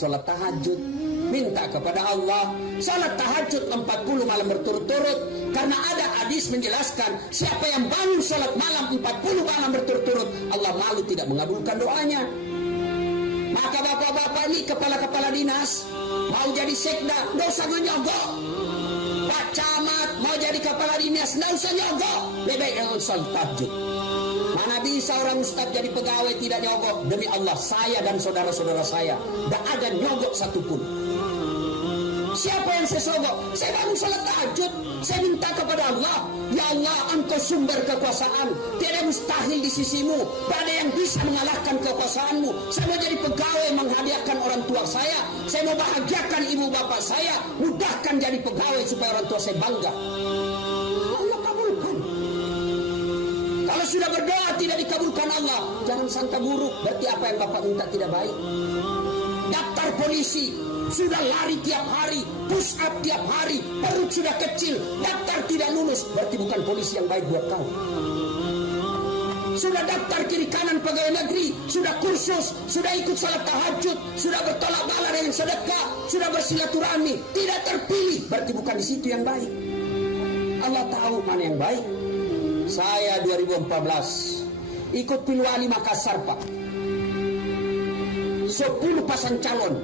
sholat tahajud, minta kepada Allah. Sholat tahajud 40 malam berturut-turut, karena ada hadis menjelaskan siapa yang bangun sholat malam 40 malam berturut-turut, Allah malu tidak mengabulkan doanya. Maka bapak-bapak ini kepala-kepala dinas mau jadi sekda, tidak usah nyogok. Pak camat mau jadi kepala dinas, tidak usah nyogok, lebih baik dengan sholat tahajud. Mana bisa orang ustaz jadi pegawai tidak nyogok? Demi Allah, saya dan saudara-saudara saya tidak ada nyogok satupun. Siapa yang saya sogok? Saya bangun salat tahajud, saya minta kepada Allah, ya Allah, Engkau sumber kekuasaan, tiada mustahil di sisimu, tak ada yang bisa mengalahkan kekuasaanmu. Saya mau jadi pegawai menghadiahkan orang tua saya mau bahagiakan ibu bapak saya, mudahkan jadi pegawai supaya orang tua saya bangga. Allah kabulkan. Kalau sudah berdoa tidak dikabulkan Allah, jangan sangka buruk, berarti apa yang bapak minta tidak baik. Daftar polisi, sudah lari tiap hari, push up tiap hari, perut sudah kecil, daftar tidak lulus, berarti bukan polisi yang baik buat kau. Sudah daftar kiri kanan pegawai negeri, sudah kursus, sudah ikut salat tahajud, sudah bertolak bala dengan sedekah, sudah bersilaturahmi, tidak terpilih, berarti bukan di situ yang baik. Allah tahu mana yang baik. Saya 2014 ikut Pilwali Makassar, Pak. 10 pasang calon,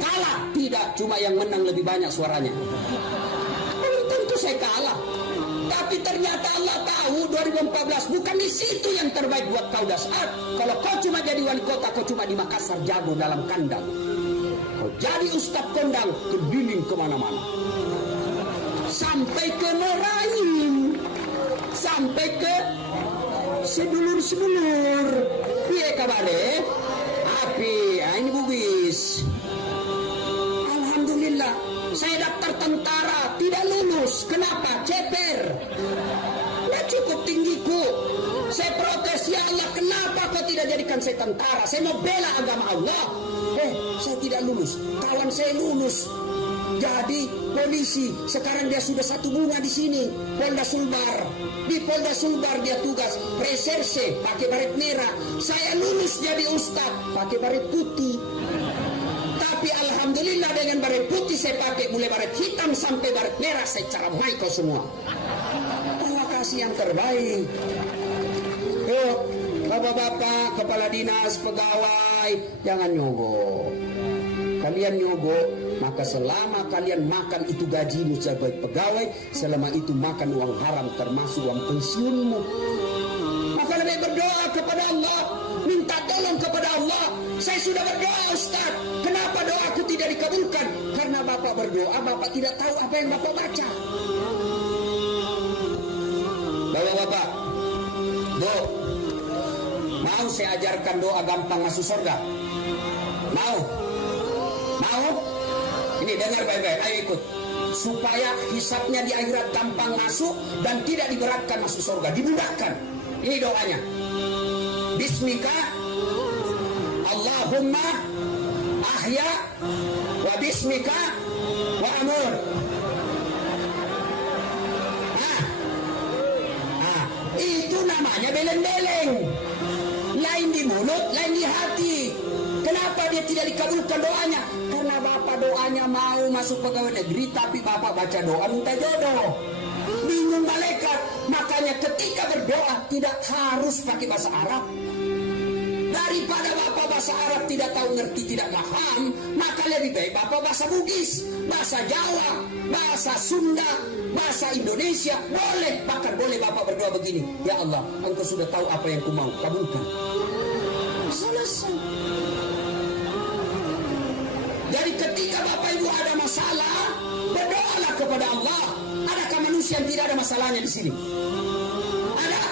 kalah tidak, cuma yang menang lebih banyak suaranya. Tentu saya kalah, tapi ternyata Allah tahu 2014 bukan di situ yang terbaik buat kau Dasar. Kalau kau cuma jadi wali kota, kau cuma di Makassar jago dalam kandang. Kau jadi ustaz kondang, keliling kemana-mana, sampai ke Merangin, sampai ke sedulur-sedulur. Piye kabare? Api, ini bugis. Alhamdulillah, saya daftar tentara, tidak lulus. Kenapa? Ceper. Tidak cukup tinggiku. Saya protes, ya Allah, kenapa kau tidak jadikan saya tentara? Saya mau bela agama Allah. Saya tidak lulus. Kawan saya lulus jadi polisi. Sekarang dia sudah 1 bunga di sini, Polda Sulbar. Di Polda Sulbar dia tugas reserse, pakai baret merah. Saya lulus jadi ustaz, pakai baret putih. Tapi alhamdulillah dengan baret putih saya pakai, mulai baret hitam sampai baret merah, saya caramai kau semua. Terima kasih yang terbaik. Yuk, bapak-bapak, kepala dinas, pegawai, jangan nyogok. Kalian nyogok, maka selama kalian makan itu gajimu sebagai pegawai, selama itu makan uang haram termasuk uang pensiunmu. Maka lebih berdoa kepada Allah, minta tolong kepada Allah. Saya sudah berdoa Ustaz, kenapa doaku tidak dikabulkan? Karena bapak berdoa, bapak tidak tahu apa yang bapak baca. Bapak-bapak, mau saya ajarkan doa gampang masuk surga? Mau? Ini dengar baik-baik, ayo ikut. Supaya hisabnya di akhirat gampang masuk dan tidak diberatkan masuk surga, dimudahkan. Ini doanya. Bismika Allahumma ahya wa bismika wa amur. Itu namanya beleng-beleng. Lain di mulut, lain di hati. Kenapa dia tidak dikabulkan doanya? Karena bapak doanya mau masuk pegawai negeri, tapi bapak baca doa minta jodoh. Bingung malaikat. Makanya ketika berdoa tidak harus pakai bahasa Arab. Daripada bapak bahasa Arab tidak tahu ngerti, tidak paham, maka lebih baik bapak bahasa Bugis, bahasa Jawa, bahasa Sunda, bahasa Indonesia. Boleh, bahkan boleh bapak berdoa begini, ya Allah, Engkau sudah tahu apa yang ku mau, kabulkan. Selesai. Jadi ketika bapak ibu ada masalah, berdoalah kepada Allah. Adakah manusia yang tidak ada masalahnya di sini? Ada.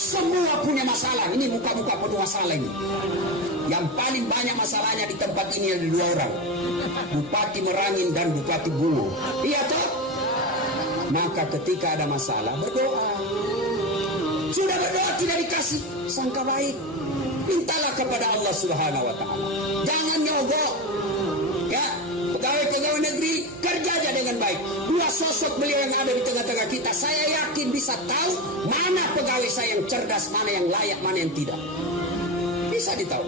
Semua punya masalah. Ini muka-muka penuh masalah ini. Yang paling banyak masalahnya di tempat ini ada 2 orang, Bupati Merangin dan Bupati Bungo. Iya toh? Maka ketika ada masalah berdoa. Sudah berdoa tidak dikasih, sangka baik, mintalah kepada Allah Subhanahu wa Ta'ala. Jangan nyogok. Ya, pegawai-pegawai negeri kerja aja dengan baik. 2 sosok beliau yang ada di tengah-tengah kita, saya yakin bisa tahu mana pegawai saya yang cerdas, mana yang layak, mana yang tidak. Bisa ditahu.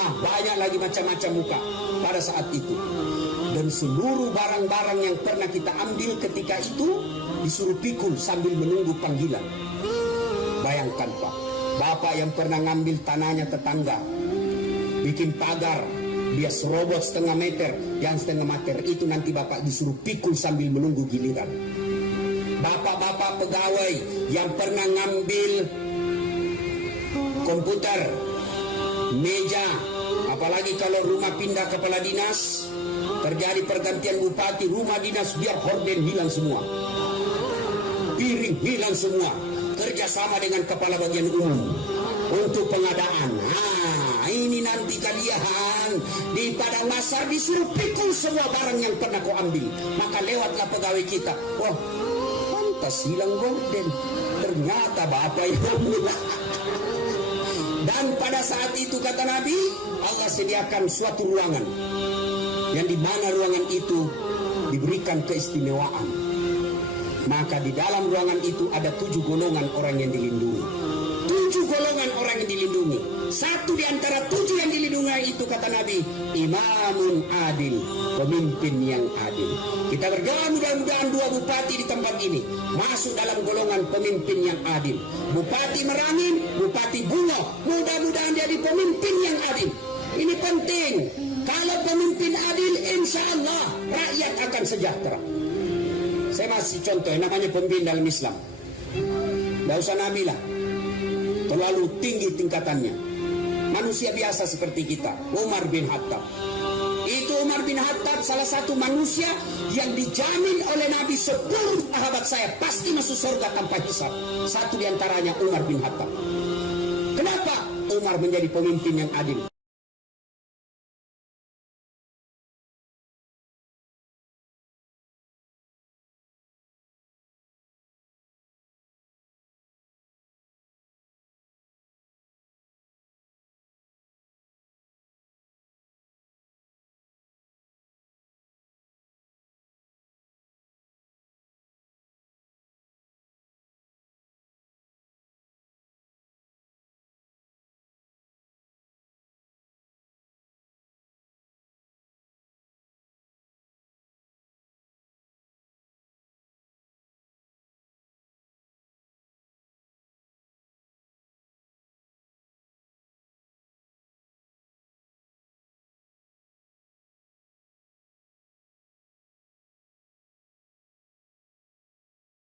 Nah, banyak lagi macam-macam muka pada saat itu. Dan seluruh barang-barang yang pernah kita ambil ketika itu disuruh pikul sambil menunggu panggilan. Bayangkan Pak, bapak yang pernah ngambil tanahnya tetangga, bikin pagar, dia serobot setengah meter, yang setengah meter itu nanti bapak disuruh pikul sambil menunggu giliran. Bapak-bapak pegawai yang pernah ngambil komputer, meja, apalagi kalau rumah pindah kepala dinas, terjadi pergantian bupati, rumah dinas biar horden hilang semua, piring hilang semua, kerjasama dengan kepala bagian umum untuk pengadaan. Nah, ini nanti kalian di padang masa disuruh pikul semua barang yang pernah kau ambil. Maka lewatlah pegawai kita, wah pantas hilang gorden, ternyata bapak yang mula. Dan pada saat itu kata Nabi, Allah sediakan suatu ruangan, yang di mana ruangan itu diberikan keistimewaan. Maka di dalam ruangan itu ada 7 golongan orang yang dilindungi. 7 golongan orang yang dilindungi. Satu di antara 7 yang dilindungi itu kata Nabi, imamun adil, pemimpin yang adil. Kita berdoa mudah-mudahan 2 bupati di tempat ini masuk dalam golongan pemimpin yang adil. Bupati Merangin, Bupati Bungo, mudah-mudahan jadi pemimpin yang adil. Ini penting. Kalau pemimpin adil, insya Allah rakyat akan sejahtera. Saya masih contoh, namanya pemimpin dalam Islam. Tidak usah nabi lah, terlalu tinggi tingkatannya. Manusia biasa seperti kita, Umar bin Khattab. Itu Umar bin Khattab salah satu manusia yang dijamin oleh Nabi 10 sahabat saya pasti masuk surga tanpa hisab. Satu di antaranya Umar bin Khattab. Kenapa Umar menjadi pemimpin yang adil?